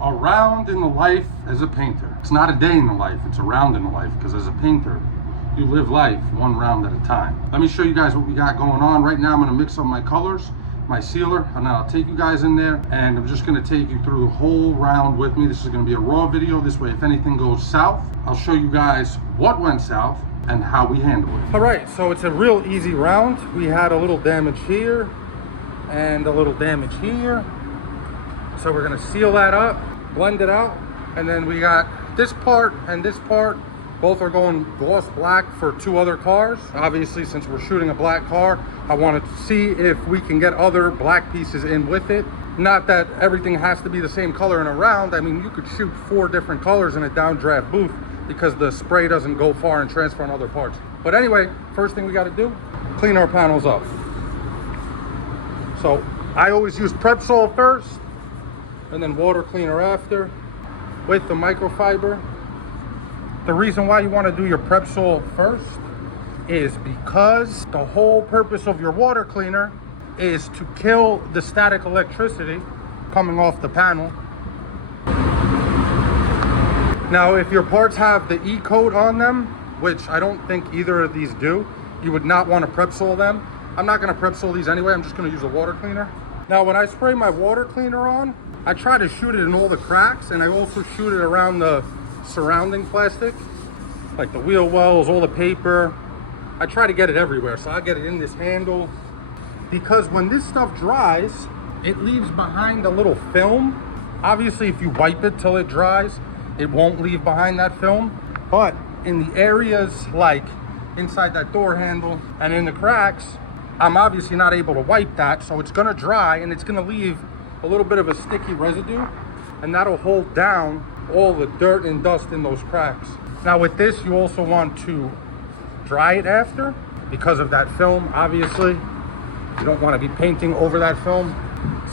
a round in the life as a painter. It's not a day in the life, it's a round in the life, because as a painter, you live life one round at a time. Let me show you guys what we got going on. Right now I'm gonna mix up my colors, my sealer, and then I'll take you guys in there and I'm just gonna take you through the whole round with me. This is gonna be a raw video. This way, if anything goes south, I'll show you guys what went south and how we handle it. All right, so it's a real easy round. We had a little damage here and a little damage here. So we're gonna seal that up, blend it out, and then we got this part and this part. Both are going gloss black for 2 other cars. Obviously, since we're shooting a black car, I wanted to see if we can get other black pieces in with it. Not that everything has to be the same color in a round. I mean, you could shoot 4 different colors in a downdraft booth because the spray doesn't go far and transfer on other parts. But anyway, first thing we gotta do, clean our panels up. So I always use Prep Sol first, and then water cleaner after with the microfiber. The reason why you want to do your Prep Sol first is because the whole purpose of your water cleaner is to kill the static electricity coming off the panel. Now, if your parts have the E-coat on them, which I don't think either of these do, you would not want to Prep Sol them. I'm not going to Prep Sol these anyway. I'm just going to use a water cleaner. Now, when I spray my water cleaner on, I try to shoot it in all the cracks, and I also shoot it around the surrounding plastic, like the wheel wells, all the paper. I try to get it everywhere, so I get it in this handle, because when this stuff dries, it leaves behind a little film. Obviously, if you wipe it till it dries, it won't leave behind that film, but in the areas like inside that door handle and in the cracks, I'm obviously not able to wipe that, so it's gonna dry and it's gonna leave a little bit of a sticky residue, and that'll hold down all the dirt and dust in those cracks. Now with this, you also want to dry it after because of that film. Obviously, you don't want to be painting over that film.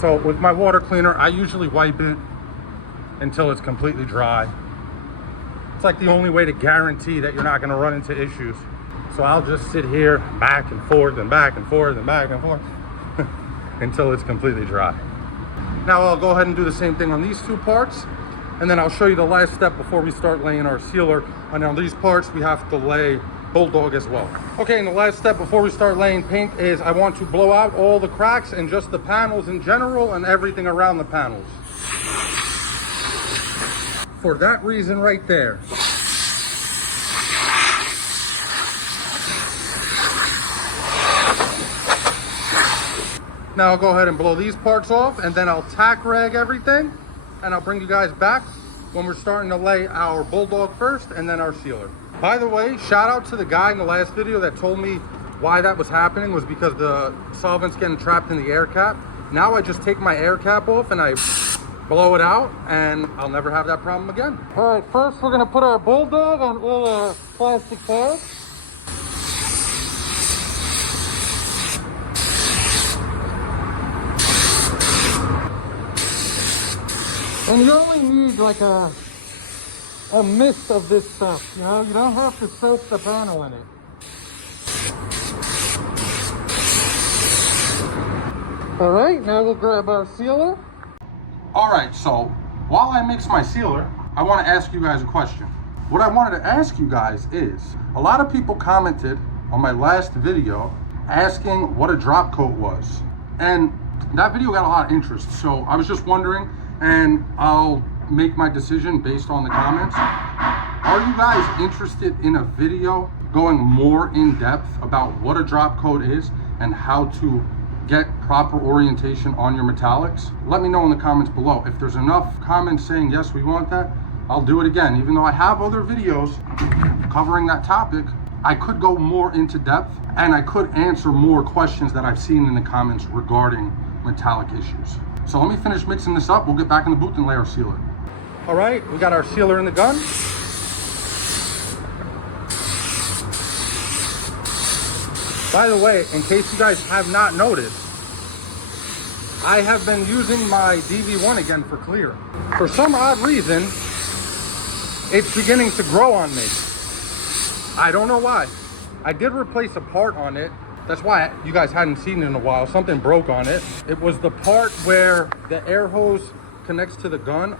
So with my water cleaner, I usually wipe it until it's completely dry. It's like the only way to guarantee that you're not going to run into issues. So I'll just sit here back and forth and back and forth and back and forth until it's completely dry. Now I'll go ahead and do the same thing on these 2 parts, and then I'll show you the last step before we start laying our sealer. And on these parts, we have to lay Bulldog as well. Okay, and the last step before we start laying paint is I want to blow out all the cracks and just the panels in general and everything around the panels. For that reason right there. Now I'll go ahead and blow these parts off, and then I'll tack rag everything, and I'll bring you guys back when we're starting to lay our Bulldog first and then our sealer. By the way, shout out to the guy in the last video that told me why that was happening was because the solvent's getting trapped in the air cap. Now I just take my air cap off and I blow it out, and I'll never have that problem again. All right, first we're gonna put our Bulldog on all our plastic pads. And you only need like a mist of this stuff, you know? You don't have to soak the panel in it. All right, now we'll grab our sealer. All right, so while I mix my sealer, I want to ask you guys a question. What I wanted to ask you guys is, a lot of people commented on my last video asking what a drop coat was. And that video got a lot of interest, so I was just wondering, and I'll make my decision based on the comments. Are you guys interested in a video going more in depth about what a drop coat is and how to get proper orientation on your metallics? Let me know in the comments below. If there's enough comments saying yes, we want that, I'll do it again. Even though I have other videos covering that topic, I could go more into depth and I could answer more questions that I've seen in the comments regarding metallic issues. So let me finish mixing this up. We'll get back in the booth and lay our sealer. All right, we got our sealer in the gun. By the way, in case you guys have not noticed, I have been using my DV1 again for clear. For some odd reason, it's beginning to grow on me. I don't know why. I did replace a part on it. That's why you guys hadn't seen it in a while. Something broke on it. It was the part where the air hose connects to the gun.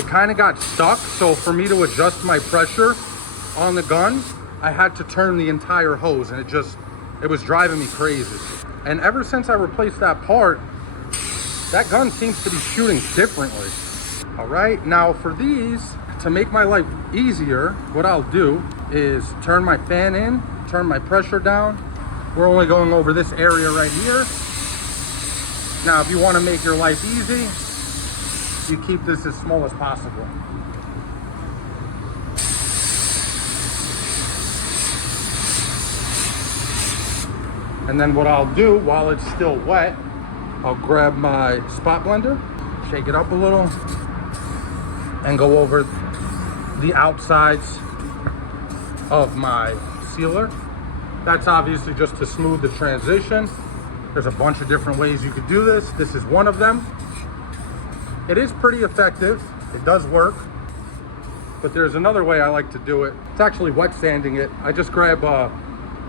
it kind of got stuck. So for me to adjust my pressure on the gun, I had to turn the entire hose, and it was driving me crazy. And ever since I replaced that part, that gun seems to be shooting differently. All right, now for these, to make my life easier, what I'll do is turn my fan in, turn my pressure down. We're only going over this area right here. Now, if you want to make your life easy, you keep this as small as possible. And then what I'll do while it's still wet, I'll grab my spot blender, shake it up a little, and go over the outsides of my sealer. That's obviously just to smooth the transition. There's a bunch of different ways you could do this. This is one of them. It is pretty effective. It does work. But there's another way I like to do it. It's actually wet sanding it. I just grab a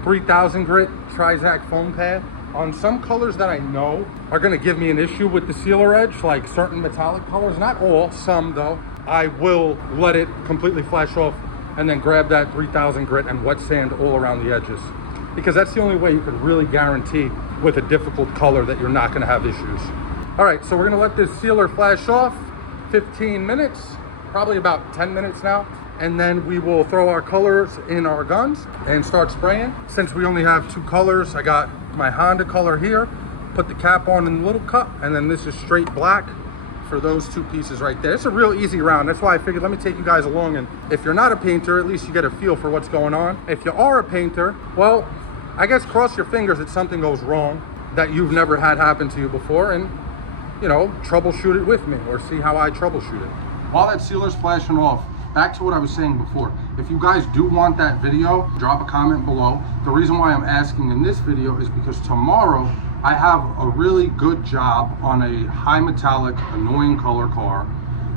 3000 grit Trizac foam pad. On some colors that I know are gonna give me an issue with the sealer edge, like certain metallic colors, not all, some though, I will let it completely flash off and then grab that 3000 grit and wet sand all around the edges. Because that's the only way you can really guarantee with a difficult color that you're not gonna have issues. All right, so we're gonna let this sealer flash off 15 minutes, probably about 10 minutes now. And then we will throw our colors in our guns and start spraying. Since we only have two colors, I got my Honda color here, put the cap on in the little cup, and then this is straight black for those two pieces right there. It's a real easy round. That's why I figured let me take you guys along, and if you're not a painter, at least you get a feel for what's going on. If you are a painter, well, I guess cross your fingers that something goes wrong that you've never had happen to you before, and you know, troubleshoot it with me or see how I troubleshoot it. While that sealer's flashing off, back to what I was saying before. If you guys do want that video, drop a comment below. The reason why I'm asking in this video is because tomorrow I have a really good job on a high metallic, annoying color car,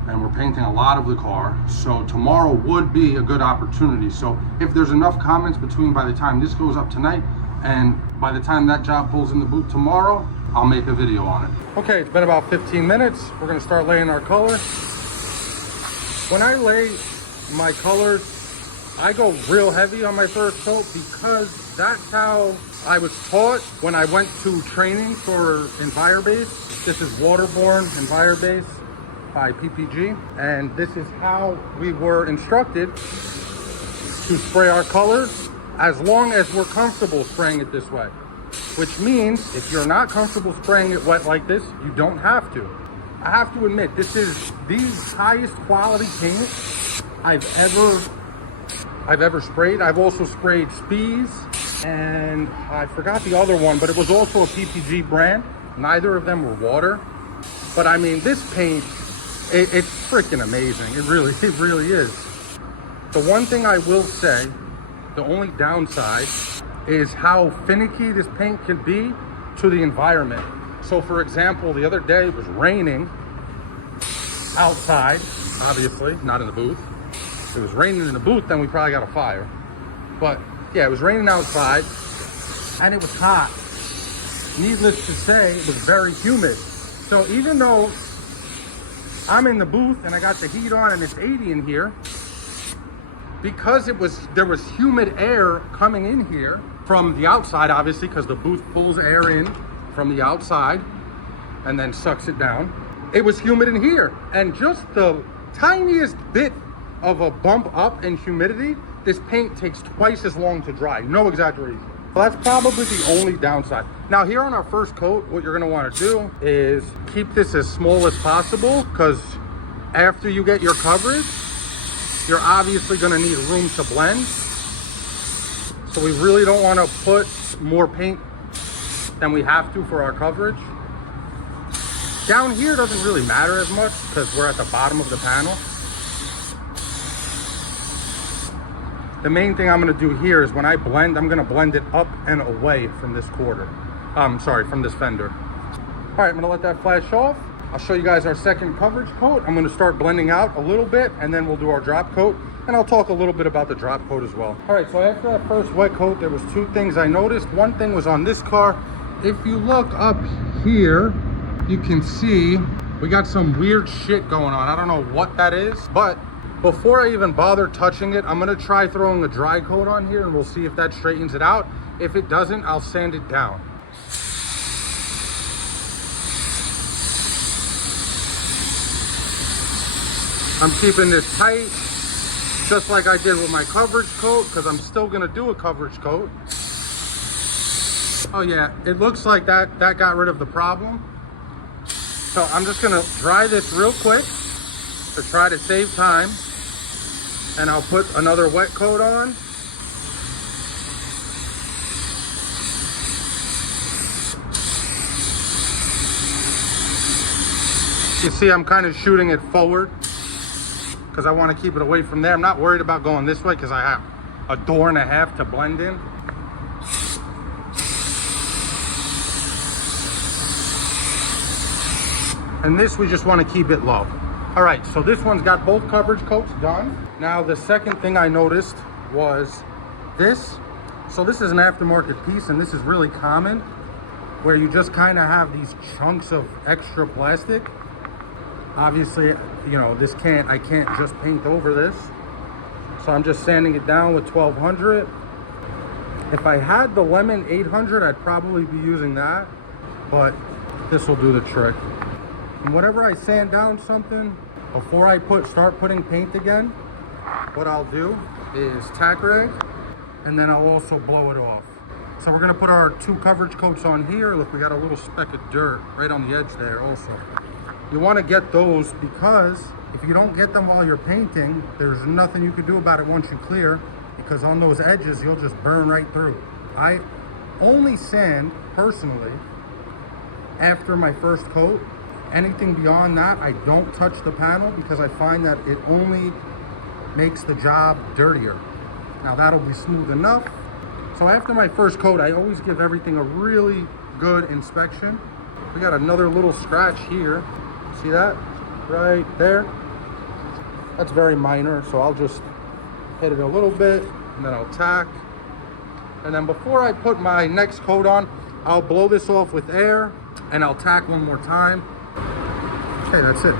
and we're painting a lot of the car. So tomorrow would be a good opportunity. So if there's enough comments between by the time this goes up tonight and by the time that job pulls in the boot tomorrow, I'll make a video on it. Okay, it's been about 15 minutes. We're gonna start laying our color. When I lay my colors, I go real heavy on my first coat because that's how I was taught when I went to training for EnviroBase. This is Waterborne EnviroBase by PPG, and this is how we were instructed to spray our colors as long as we're comfortable spraying it this way. Which means if you're not comfortable spraying it wet like this, you don't have to. I have to admit, this is the highest quality paint I've ever sprayed. I've also sprayed Spies, and I forgot the other one, but it was also a PPG brand. Neither of them were water. But I mean, this paint, it's freaking amazing. It really is. The one thing I will say, the only downside is how finicky this paint can be to the environment. So for example, the other day it was raining outside, obviously, not in the booth. If it was raining in the booth, then we probably got a fire. But yeah, it was raining outside and it was hot. Needless to say, it was very humid. So even though I'm in the booth and I got the heat on and it's 80 in here, because there was humid air coming in here from the outside, obviously, because the booth pulls air in from the outside and then sucks it down. It was humid in here, and just the tiniest bit of a bump up in humidity, this paint takes twice as long to dry. No exaggeration. Well, that's probably the only downside. Now here on our first coat, what you're gonna wanna do is keep this as small as possible, because after you get your coverage, you're obviously gonna need room to blend. So we really don't wanna put more paint than we have to for our coverage. Down here doesn't really matter as much because we're at the bottom of the panel. The main thing I'm gonna do here is when I blend, I'm gonna blend it up and away from this quarter. From this fender. All right, I'm gonna let that flash off. I'll show you guys our second coverage coat. I'm gonna start blending out a little bit and then we'll do our drop coat. And I'll talk a little bit about the drop coat as well. All right, so after that first wet coat, there was two things I noticed. One thing was on this car. If you look up here, you can see We got some weird shit going on. I don't know what that is, but before I even bother touching it, I'm gonna try throwing a dry coat on here and we'll see if that straightens it out. If it doesn't, I'll sand it down. I'm keeping this tight, just like I did with my coverage coat, because I'm still gonna do a coverage coat. Oh yeah, it looks like that got rid of the problem. So I'm just gonna dry this real quick to try to save time. And I'll put another wet coat on. You see, I'm kind of shooting it forward because I want to keep it away from there. I'm not worried about going this way because I have a door and a half to blend in. And this, we just want to keep it low. All right, so this one's got both coverage coats done. Now, the second thing I noticed was this. So this is an aftermarket piece, and this is really common, where you just kind of have these chunks of extra plastic. Obviously, you know, I can't just paint over this. So I'm just sanding it down with 1200. If I had the Lemon 800, I'd probably be using that, but this will do the trick. And whenever I sand down something, before I start putting paint again, what I'll do is tack rag, and then I'll also blow it off. So we're gonna put our 2 coverage coats on here. Look, we got a little speck of dirt right on the edge there also. You wanna get those because if you don't get them while you're painting, there's nothing you can do about it once you clear, because on those edges, you'll just burn right through. I only sand, personally, after my first coat. Anything beyond that, I don't touch the panel because I find that it only makes the job dirtier. Now that'll be smooth enough. So after my first coat, I always give everything a really good inspection. We got another little scratch here. See that? Right there. That's very minor, so I'll just hit it a little bit and then I'll tack. And then before I put my next coat on, I'll blow this off with air and I'll tack one more time. Okay, that's it.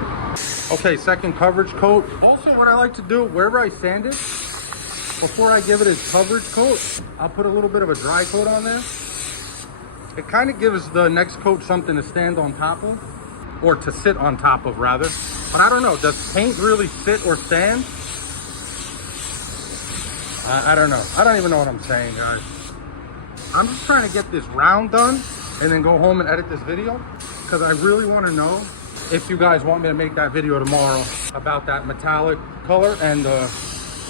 Okay, second coverage coat. Also, what I like to do, wherever I sand it, before I give it a coverage coat, I'll put a little bit of a dry coat on there. It kind of gives the next coat something to stand on top of, or to sit on top of rather. But I don't know, does paint really sit or stand? I don't know. I don't even know what I'm saying, guys. I'm just trying to get this round done and then go home and edit this video because I really want to know if you guys want me to make that video tomorrow about that metallic color and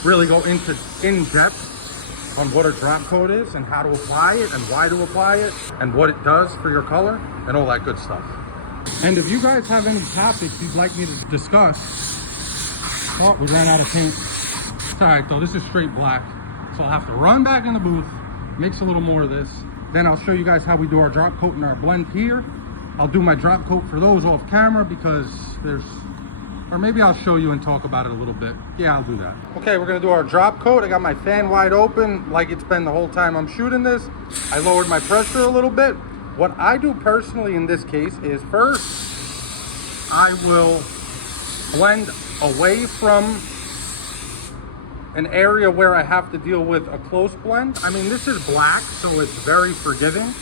really go in depth on what a drop coat is and how to apply it and why to apply it and what it does for your color and all that good stuff. And if you guys have any topics you'd like me to discuss, oh, we ran out of paint. It's all right though, this is straight black. So I'll have to run back in the booth, mix a little more of this. Then I'll show you guys how we do our drop coat and our blend here. I'll do my drop coat for those off camera because or maybe I'll show you and talk about it a little bit. Yeah, I'll do that. Okay, we're gonna do our drop coat. I got my fan wide open like it's been the whole time I'm shooting this. I lowered my pressure a little bit. What I do personally in this case is first, I will blend away from an area where I have to deal with a close blend. I mean, this is black, so it's very forgiving.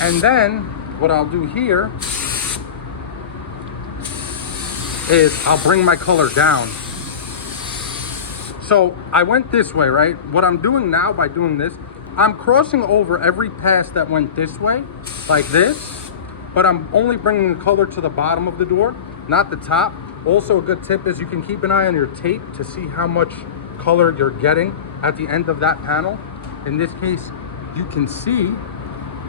And then what I'll do here is I'll bring my color down. So I went this way, right? What I'm doing now by doing this, I'm crossing over every pass that went this way, like this, but I'm only bringing the color to the bottom of the door, not the top. Also, a good tip is you can keep an eye on your tape to see how much color you're getting at the end of that panel. In this case, you can see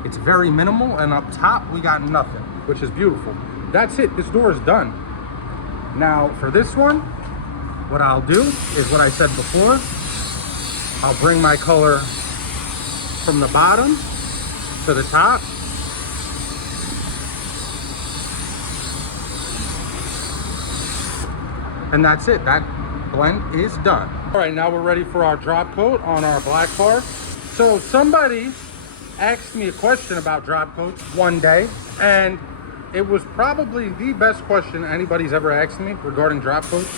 it's very minimal, and up top we got nothing, which is beautiful. That's it, this door is done. Now for this one, what I'll do is what I said before. I'll bring my color from the bottom to the top. And that's it, that blend is done. All right, now we're ready for our drop coat on our black car. So somebody asked me a question about drop coats one day, and it was probably the best question anybody's ever asked me regarding drop coats.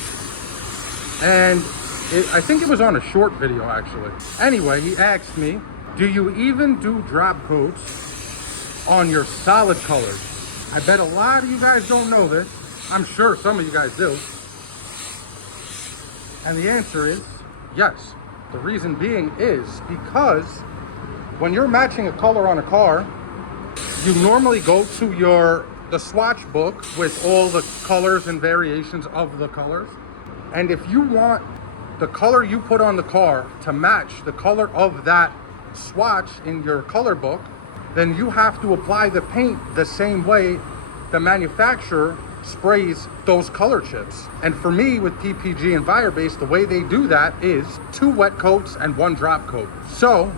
And I think it was on a short video, actually. Anyway, he asked me, do you even do drop coats on your solid colors? I bet a lot of you guys don't know this. I'm sure some of you guys do. And the answer is yes. The reason being is because when you're matching a color on a car, you normally go to the swatch book with all the colors and variations of the colors. And if you want the color you put on the car to match the color of that swatch in your color book, then you have to apply the paint the same way the manufacturer sprays those color chips. And for me, with PPG and Firebase, the way they do that is 2 wet coats and 1 drop coat. So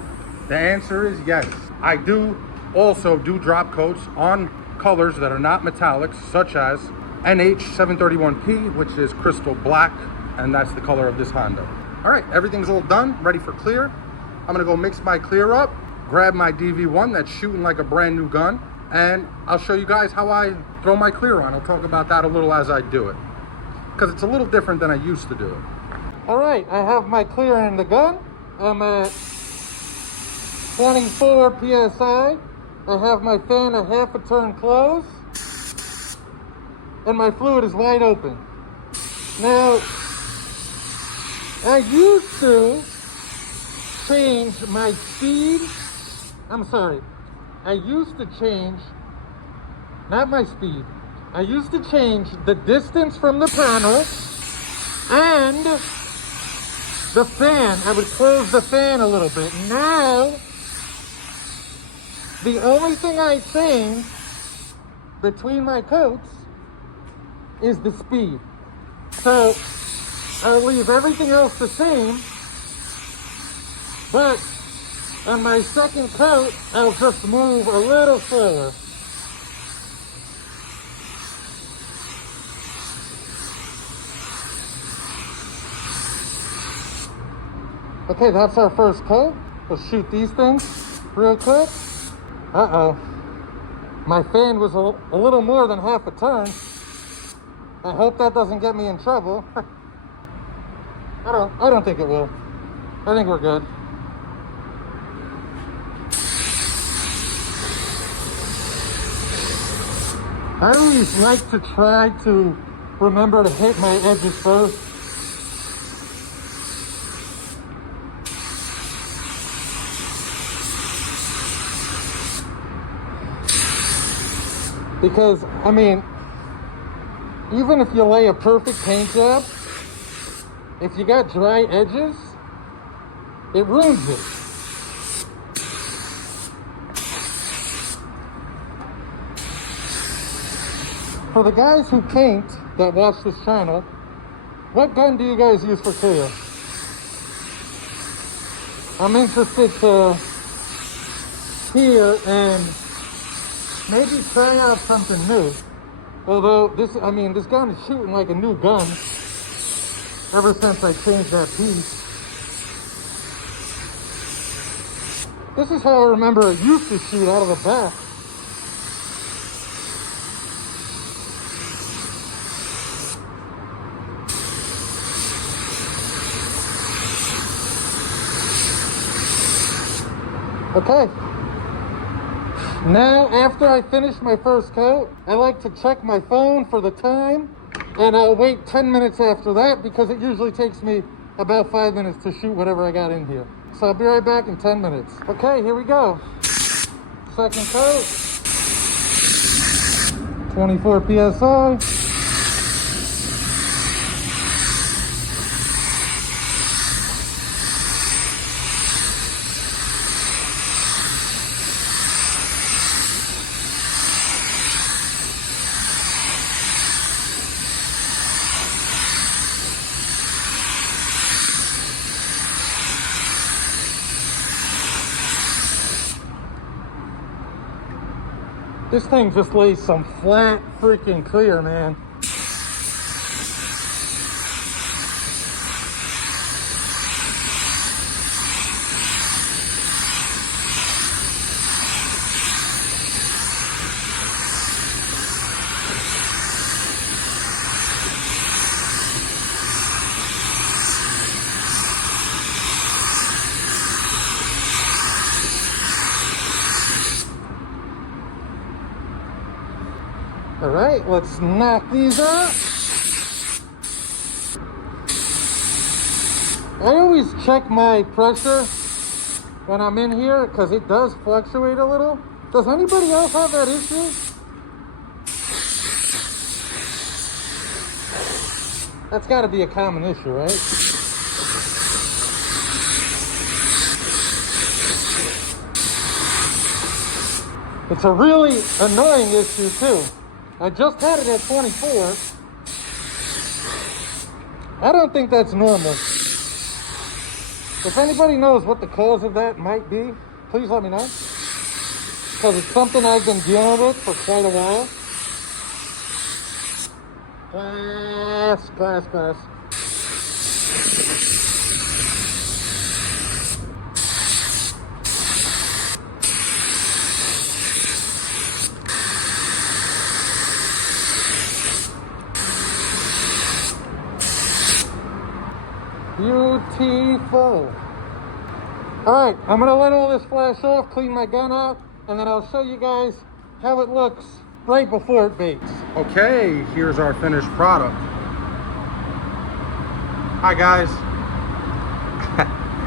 the answer is yes. I do also do drop coats on colors that are not metallics, such as NH731P, which is crystal black, and that's the color of this Honda. All right, everything's all done, ready for clear. I'm gonna go mix my clear up, grab my DV1 that's shooting like a brand new gun, and I'll show you guys how I throw my clear on. I'll talk about that a little as I do it, because it's a little different than I used to do it. All right, I have my clear in the gun. I'm at 24 PSI. I have my fan a half a turn closed, and my fluid is wide open. Now, I used to change my speed. I used to change, not my speed. I used to change the distance from the panel and the fan. I would close the fan a little bit. Now, the only thing I change between my coats is the speed. So I'll leave everything else the same, but on my second coat, I'll just move a little slower. Okay, that's our first coat. Let's shoot these things real quick. Uh-oh. My fan was a little more than half a turn. I hope that doesn't get me in trouble. I don't think it will. I think we're good. I always like to try to remember to hit my edges first. Because, I mean, even if you lay a perfect paint job, if you got dry edges, it ruins it. For the guys who paint that watch this channel, what gun do you guys use for clear? I'm interested to hear and maybe try out something new. Although this gun is shooting like a new gun ever since I changed that piece. This is how I remember it used to shoot out of the back. Okay. Now, after I finish my first coat, I like to check my phone for the time, and I'll wait 10 minutes after that because it usually takes me about 5 minutes to shoot whatever I got in here. So I'll be right back in 10 minutes. Okay, here we go. Second coat. 24 PSI. This thing just lays some flat freaking clear, man. All right, let's knock these out. I always check my pressure when I'm in here because it does fluctuate a little. Does anybody else have that issue? That's got to be a common issue, right? It's a really annoying issue too. I just had it at 24. I don't think that's normal. If anybody knows what the cause of that might be, please let me know. Because it's something I've been dealing with for quite a while. Glass. Beautiful. All right, I'm gonna let all this flash off, clean my gun out, and then I'll show you guys how it looks right before it bakes. Okay, here's our finished product. Hi guys.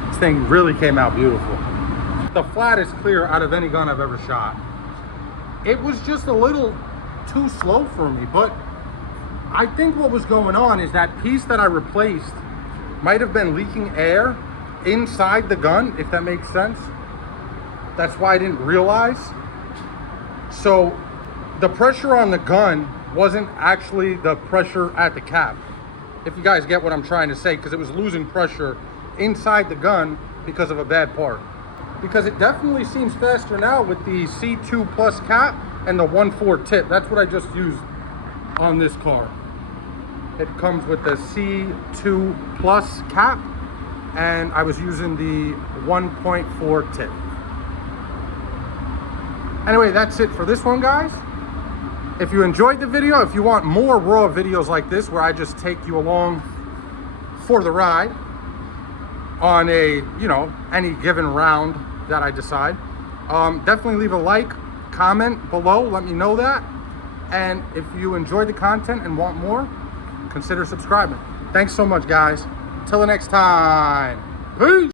This thing really came out beautiful. The flattest clear out of any gun I've ever shot. It was just a little too slow for me, but I think what was going on is that piece that I replaced might have been leaking air inside the gun, if that makes sense. That's why I didn't realize. So the pressure on the gun wasn't actually the pressure at the cap, if you guys get what I'm trying to say, because it was losing pressure inside the gun because of a bad part. Because it definitely seems faster now with the C2 Plus cap and the 1.4 tip. That's what I just used on this car. It comes with the C2 Plus cap, and I was using the 1.4 tip. Anyway, that's it for this one, guys. If you enjoyed the video, if you want more raw videos like this where I just take you along for the ride on a, any given round that I decide, definitely leave a like, comment below, let me know that. And if you enjoyed the content and want more, consider subscribing. Thanks so much, guys. Till the next time. Peace.